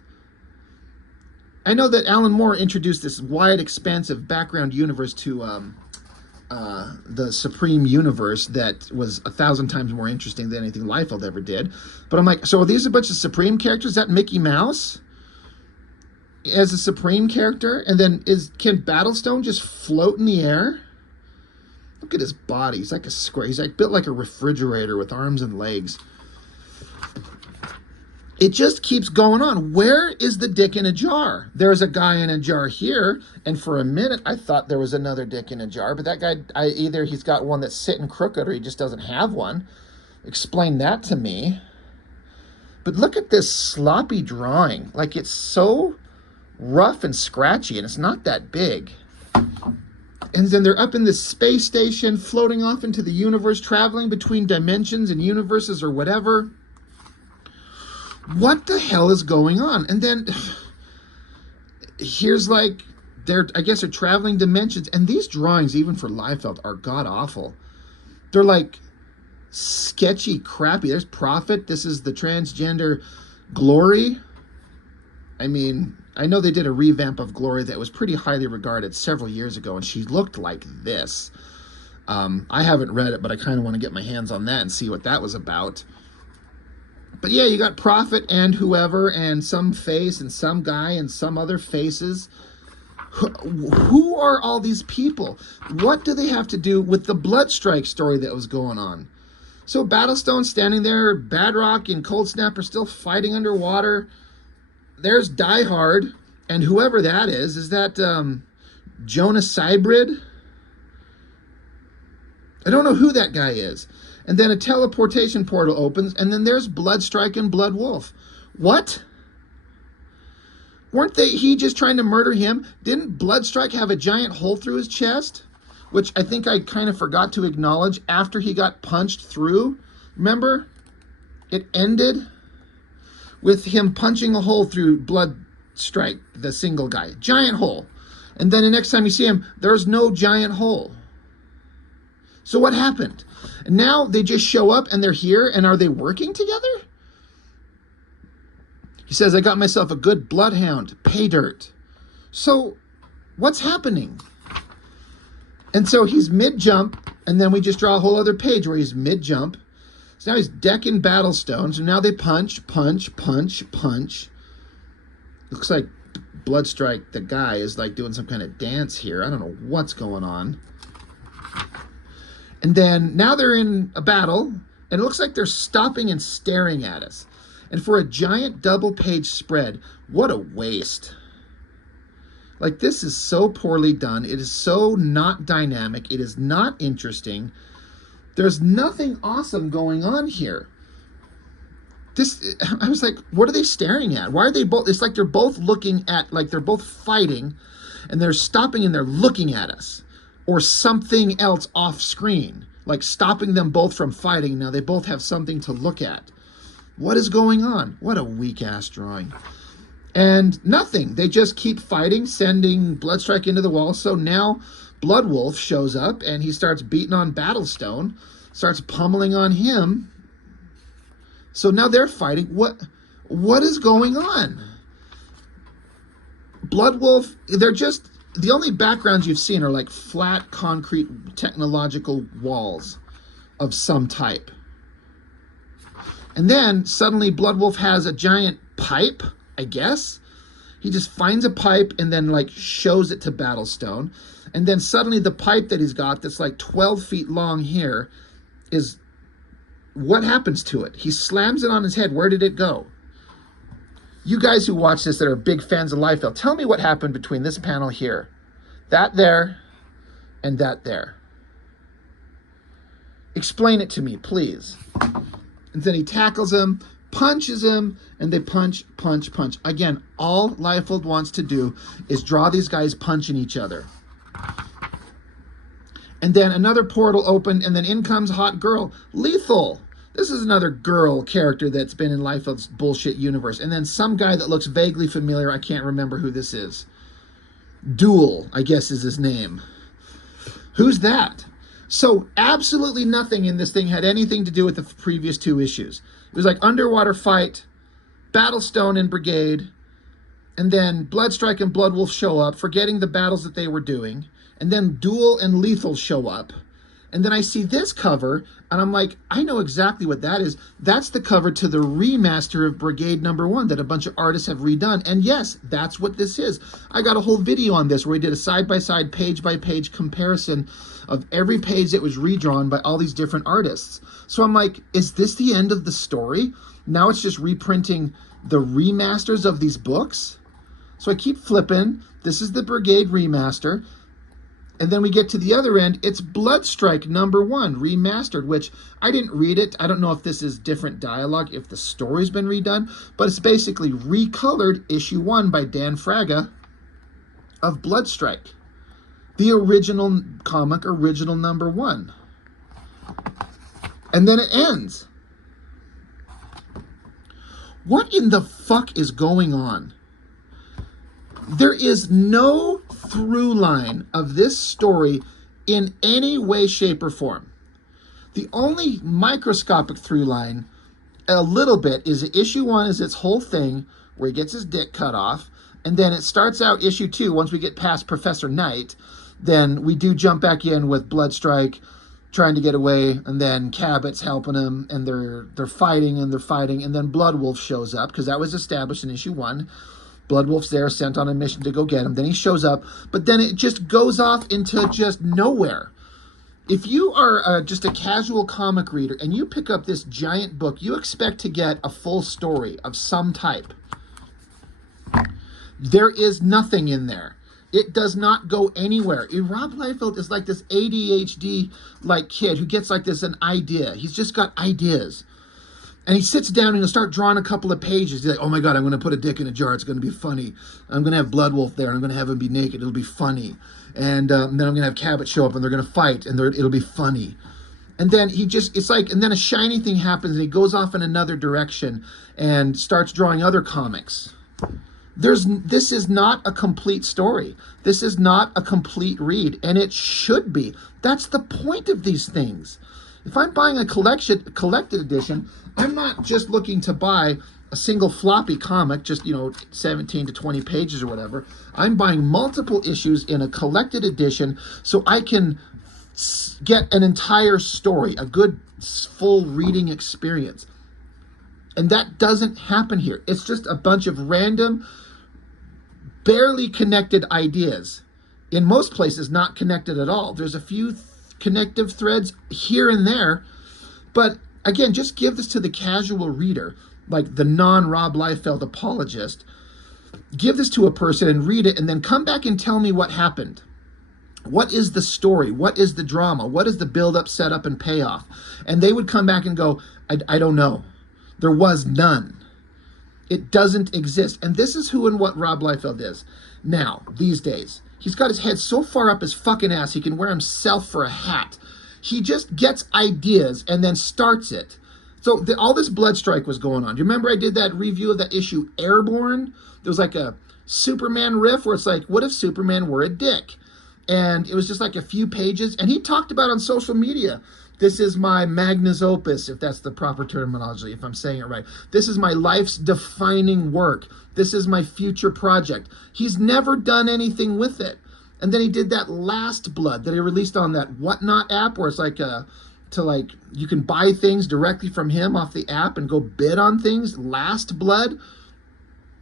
I know that Alan Moore introduced this wide, expansive background universe to the Supreme universe that was 1,000 times more interesting than anything Liefeld ever did. But I'm like, so are these a bunch of Supreme characters? Is that Mickey Mouse as a Supreme character? And then can Battlestone just float in the air? Look at his body. He's like a square. He's like built like a refrigerator with arms and legs. It just keeps going on. Where is the dick in a jar? There's a guy in a jar here, and for a minute I thought there was another dick in a jar, but that guy, either he's got one that's sitting crooked or he just doesn't have one. Explain that to me. But look at this sloppy drawing. Like, it's so rough and scratchy, and it's not that big. And then they're up in this space station, floating off into the universe, traveling between dimensions and universes or whatever. What the hell is going on? And then here's like, I guess they're traveling dimensions. And these drawings, even for Liefeld, are god-awful. They're like sketchy, crappy. There's Prophet. This is the transgender Glory. I mean, I know they did a revamp of Glory that was pretty highly regarded several years ago, and she looked like this. I haven't read it, but I kind of want to get my hands on that and see what that was about. But yeah, you got Prophet and whoever and some face and some guy and some other faces. Who are all these people? What do they have to do with the Bloodstrike story that was going on? So Battlestone standing there, Badrock and Cold Snap are still fighting underwater. There's Die Hard, and whoever that is that Jonas Sybrid? I don't know who that guy is. And then a teleportation portal opens, and then there's Bloodstrike and Bloodwolf. What? Weren't he just trying to murder him? Didn't Bloodstrike have a giant hole through his chest? Which I think I kind of forgot to acknowledge after he got punched through. Remember? It ended with him punching a hole through Bloodstrike, the single guy. Giant hole. And then the next time you see him, there's no giant hole. So what happened? And now they just show up and they're here, and are they working together? He says, I got myself a good bloodhound, pay dirt. So what's happening? And so he's mid-jump, and then we just draw a whole other page where he's mid-jump. So now he's decking Battlestones, and now they punch, punch, punch, punch. Looks like Bloodstrike, the guy, is like doing some kind of dance here. I don't know what's going on. And then now they're in a battle, and it looks like they're stopping and staring at us. And for a giant double-page spread, what a waste. Like, this is so poorly done. It is so not dynamic. It is not interesting. There's nothing awesome going on here. I was like, what are they staring at? Why are they both? It's like they're both looking at, like they're both fighting, and they're stopping and they're looking at us. Or something else off screen, like stopping them both from fighting. Now they both have something to look at. What is going on? What a weak-ass drawing. And nothing. They just keep fighting, sending Bloodstrike into the wall. So now Bloodwolf shows up, and he starts beating on Battlestone, starts pummeling on him. So now they're fighting. What is going on? Bloodwolf, they're just... The only backgrounds you've seen are like flat, concrete, technological walls of some type. And then suddenly Bloodwolf has a giant pipe, I guess. He just finds a pipe and then like shows it to Battlestone. And then suddenly the pipe that he's got that's like 12 feet long here is... What happens to it? He slams it on his head. Where did it go? You guys who watch this that are big fans of Liefeld, tell me what happened between this panel here, that there, and that there. Explain it to me, please. And then he tackles him, punches him, and they punch, punch, punch. Again, all Liefeld wants to do is draw these guys punching each other. And then another portal opened, and then in comes Hot Girl. Lethal. This is another girl character that's been in Liefeld's bullshit universe. And then some guy that looks vaguely familiar. I can't remember who this is. Duel, I guess, is his name. Who's that? So absolutely nothing in this thing had anything to do with the previous 2 issues. It was like underwater fight, Battlestone and Brigade, and then Bloodstrike and Bloodwolf show up, forgetting the battles that they were doing, and then Duel and Liefeld show up. And then I see this cover, and I'm like, I know exactly what that is. That's the cover to the remaster of Brigade #1 that a bunch of artists have redone. And yes, that's what this is. I got a whole video on this where we did a side-by-side, page-by-page comparison of every page that was redrawn by all these different artists. So I'm like, is this the end of the story? Now it's just reprinting the remasters of these books? So I keep flipping. This is the Brigade remaster. And then we get to the other end, it's Bloodstrike #1, remastered, which I didn't read it. I don't know if this is different dialogue, if the story's been redone, but it's basically recolored issue 1 by Dan Fraga of Bloodstrike. The original comic, original #1. And then it ends. What in the fuck is going on? There is no through line of this story in any way, shape, or form. The only microscopic through line, a little bit, is issue 1 is its whole thing where he gets his dick cut off, and then it starts out issue 2, once we get past Professor Knight, then we do jump back in with Bloodstrike trying to get away, and then Cabot's helping him, and they're fighting, and then Bloodwolf shows up, because that was established in issue 1. Bloodwolf's there, sent on a mission to go get him. Then he shows up, but then it just goes off into just nowhere. If you are just a casual comic reader and you pick up this giant book, you expect to get a full story of some type. There is nothing in there. It does not go anywhere. Rob Liefeld is like this ADHD-like kid who gets like this an idea. He's just got ideas. And he sits down and he'll start drawing a couple of pages. He's like, oh my God, I'm going to put a dick in a jar. It's going to be funny. I'm going to have Bloodwolf there, and I'm going to have him be naked. It'll be funny. And then I'm going to have Cabot show up, and they're going to fight, and it'll be funny. And then and then a shiny thing happens, and he goes off in another direction and starts drawing other comics. This is not a complete story. This is not a complete read, and it should be. That's the point of these things. If I'm buying a collected edition, I'm not just looking to buy a single floppy comic, just, 17 to 20 pages or whatever. I'm buying multiple issues in a collected edition so I can get an entire story, a good full reading experience. And that doesn't happen here. It's just a bunch of random, barely connected ideas. In most places, not connected at all. There's a few connective threads here and there, but again, just give this to the casual reader, like the non-Rob Liefeld apologist. Give this to a person and read it, and then come back and tell me what happened. What is the story? What is the drama? What is the build-up, setup, and payoff? And they would come back and go, I don't know. There was none. It doesn't exist. And this is who and what Rob Liefeld is. Now, these days, he's got his head so far up his fucking ass he can wear himself for a hat. He just gets ideas and then starts it. So all this Bloodstrike was going on. Do you remember I did that review of that issue Airborne? There was like a Superman riff where it's like, what if Superman were a dick? And it was just like a few pages. And he talked about on social media, this is my magnus opus, if that's the proper terminology, if I'm saying it right. This is my life's defining work. This is my future project. He's never done anything with it. And then he did that Last Blood that he released on that Whatnot app, where it's like you can buy things directly from him off the app and go bid on things. Last Blood.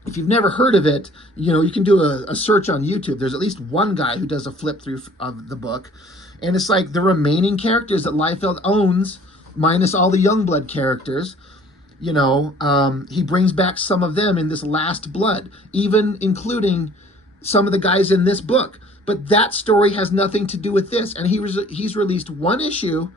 If you've never heard of it, you can do a search on YouTube. There's at least one guy who does a flip through of the book. And it's like the remaining characters that Liefeld owns, minus all the Youngblood characters, he brings back some of them in this Last Blood, even including some of the guys in this book. But that story has nothing to do with this. And he's released one issue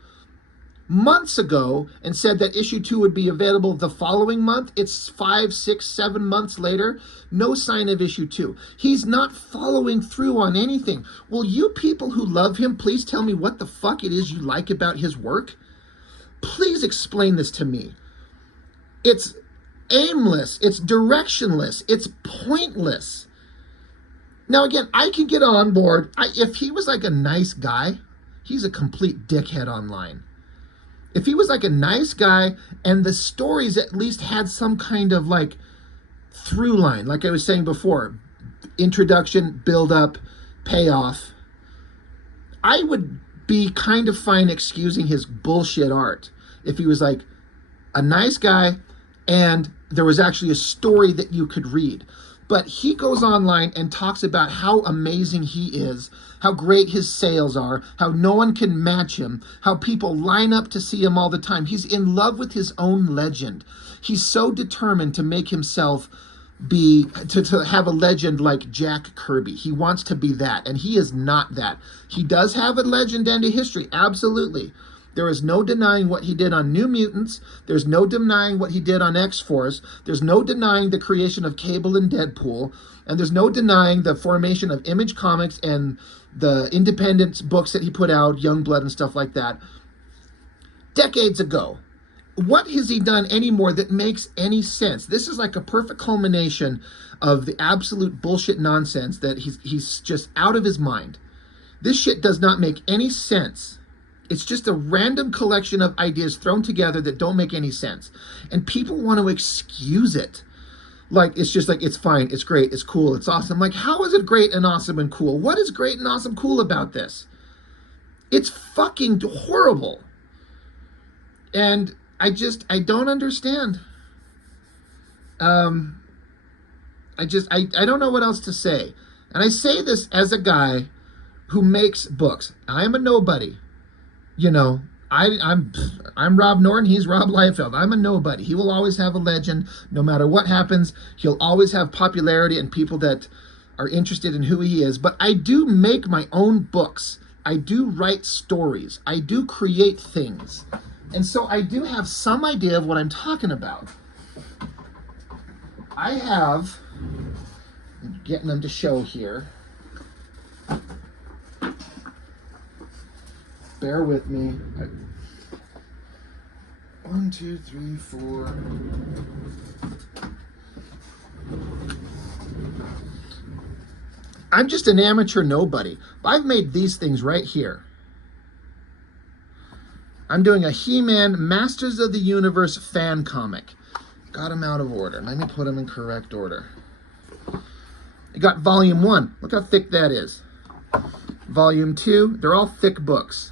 months ago and said that issue 2 would be available the following month. It's 5, 6, 7 months later. No sign of issue 2. He's not following through on anything. Will you people who love him please tell me what the fuck it is you like about his work? Please explain this to me. It's aimless. It's directionless. It's pointless. Now, again, I can get on board. If he was like a nice guy, he's a complete dickhead online. If he was like a nice guy and the stories at least had some kind of like through line, like I was saying before, introduction, build up, payoff, I would be kind of fine excusing his bullshit art if he was like a nice guy and there was actually a story that you could read. But he goes online and talks about how amazing he is, how great his sales are, how no one can match him, how people line up to see him all the time. He's in love with his own legend. He's so determined to make himself to have a legend like Jack Kirby. He wants to be that, and he is not that. He does have a legend and a history, absolutely. There is no denying what he did on New Mutants. There's no denying what he did on X-Force. There's no denying the creation of Cable and Deadpool. And there's no denying the formation of Image Comics and the independent books that he put out, Youngblood and stuff like that, decades ago. What has he done anymore that makes any sense? This is like a perfect culmination of the absolute bullshit nonsense that he's just out of his mind. This shit does not make any sense. It's just a random collection of ideas thrown together that don't make any sense. And people want to excuse it. Like, it's just like, it's fine, it's great, it's cool, it's awesome. Like, how is it great and awesome and cool? What is great and awesome cool about this? It's fucking horrible. And I don't understand. I don't know what else to say. And I say this as a guy who makes books. I'm a nobody. You know, I'm Rob Norton, he's Rob Liefeld. I'm a nobody. He will always have a legend. No matter what happens, he'll always have popularity and people that are interested in who he is. But I do make my own books. I do write stories. I do create things. And so I do have some idea of what I'm talking about. I have, I'm getting them to show here. Bear with me. 1, 2, 3, 4. I'm just an amateur nobody. I've made these things right here. I'm doing a He-Man Masters of the Universe fan comic. Got them out of order. Let me put them in correct order. I got volume 1. Look how thick that is. Volume 2. They're all thick books.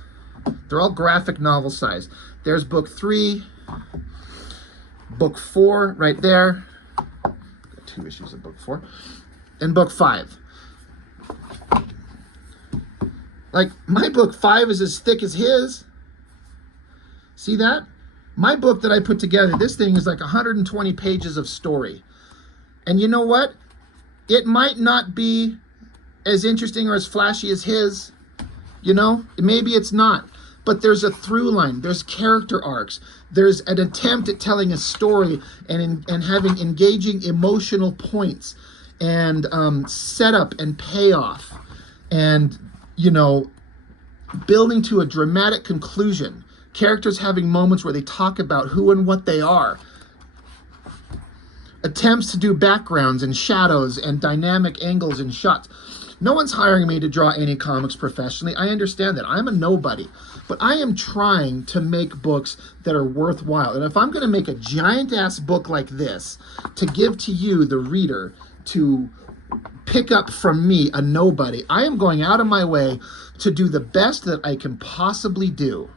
They're all graphic novel size. There's book 3, book 4 right there. Got 2 issues of book 4. And book 5. Like, my book 5 is as thick as his. See that? My book that I put together, this thing is like 120 pages of story. And you know what? It might not be as interesting or as flashy as his. You know, maybe it's not. But there's a through line. There's character arcs. There's an attempt at telling a story and having engaging emotional points and setup and payoff and, you know, building to a dramatic conclusion. Characters having moments where they talk about who and what they are. Attempts to do backgrounds and shadows and dynamic angles and shots. No one's hiring me to draw any comics professionally. I understand that. I'm a nobody. But I am trying to make books that are worthwhile. And if I'm going to make a giant-ass book like this to give to you, the reader, to pick up from me, a nobody, I am going out of my way to do the best that I can possibly do.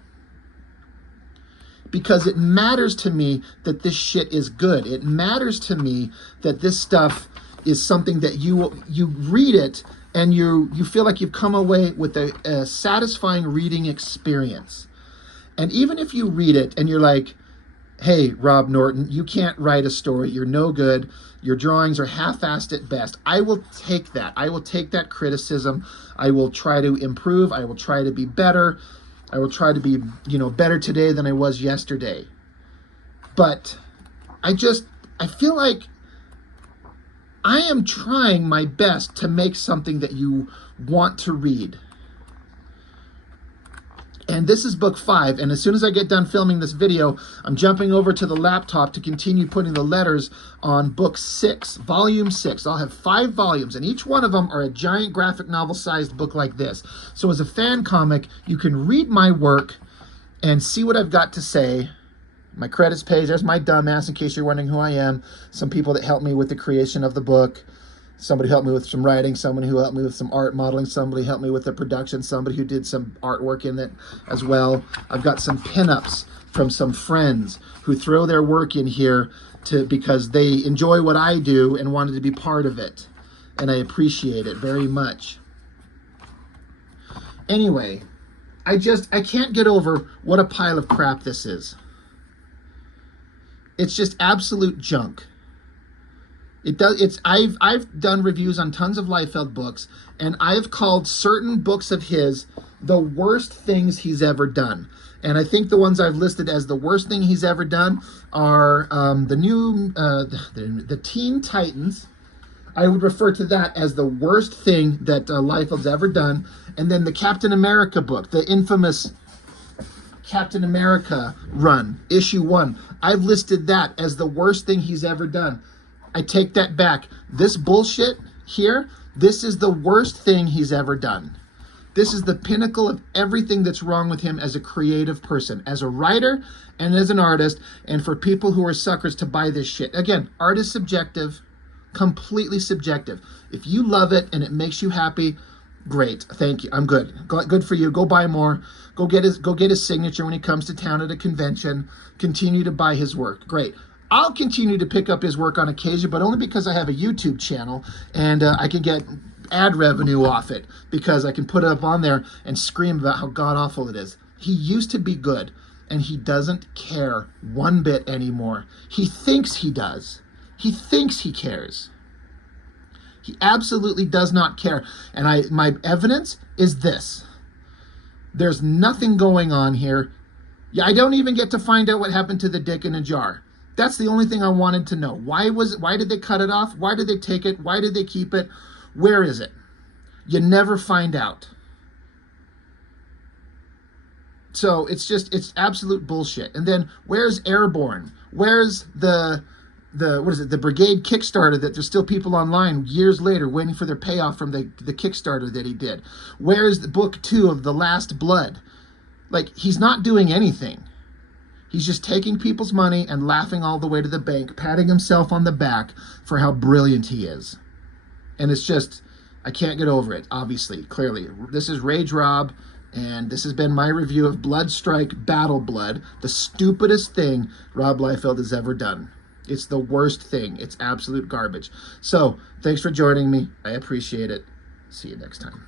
Because it matters to me that this shit is good. It matters to me that this stuff is something that you read it and you feel like you've come away with a satisfying reading experience. And even if you read it and you're like, hey, Rob Norton, you can't write a story. You're no good. Your drawings are half-assed at best. I will take that. I will take that criticism. I will try to improve. I will try to be better. I will try to be, you know, better today than I was yesterday. But I feel like I am trying my best to make something that you want to read. And this is book 5, and as soon as I get done filming this video, I'm jumping over to the laptop to continue putting the letters on book 6, volume 6. I'll have 5 volumes, and each one of them are a giant graphic novel-sized book like this. So as a fan comic, you can read my work and see what I've got to say. My credits page, there's my dumbass, in case you're wondering who I am. Some people that helped me with the creation of the book. Somebody helped me with some writing, somebody who helped me with some art modeling, somebody helped me with the production, somebody who did some artwork in it as well. I've got some pinups from some friends who throw their work in here because they enjoy what I do and wanted to be part of it. And I appreciate it very much. Anyway, I can't get over what a pile of crap this is. It's just absolute junk. I've done reviews on tons of Liefeld books, and I've called certain books of his the worst things he's ever done. And I think the ones I've listed as the worst thing he's ever done are the Teen Titans. I would refer to that as the worst thing that Liefeld's ever done. And then the Captain America book, the infamous Captain America run, issue 1. I've listed that as the worst thing he's ever done. I take that back. This bullshit here, this is the worst thing he's ever done. This is the pinnacle of everything that's wrong with him as a creative person, as a writer and as an artist, and for people who are suckers to buy this shit. Again, art is subjective, completely subjective. If you love it and it makes you happy, great. Thank you. I'm good. Good for you. Go buy more. Go get his signature when he comes to town at a convention. Continue to buy his work. Great. I'll continue to pick up his work on occasion, but only because I have a YouTube channel and I can get ad revenue off it because I can put it up on there and scream about how god-awful it is. He used to be good, and he doesn't care one bit anymore. He thinks he does. He thinks he cares. He absolutely does not care. And my evidence is this. There's nothing going on here. Yeah, I don't even get to find out what happened to the dick in a jar. That's the only thing I wanted to know. Why did they cut it off? Why did they take it? Why did they keep it? Where is it? You never find out. So it's absolute bullshit. And then where's Airborne? Where's the Brigade Kickstarter that there's still people online years later waiting for their payoff from the Kickstarter that he did? Where's the book 2 of The Last Blood? Like, he's not doing anything. He's just taking people's money and laughing all the way to the bank, patting himself on the back for how brilliant he is. And it's just, I can't get over it, obviously, clearly. This is Rage Rob, and this has been my review of Bloodstrike Battle Blood, the stupidest thing Rob Liefeld has ever done. It's the worst thing. It's absolute garbage. So, thanks for joining me. I appreciate it. See you next time.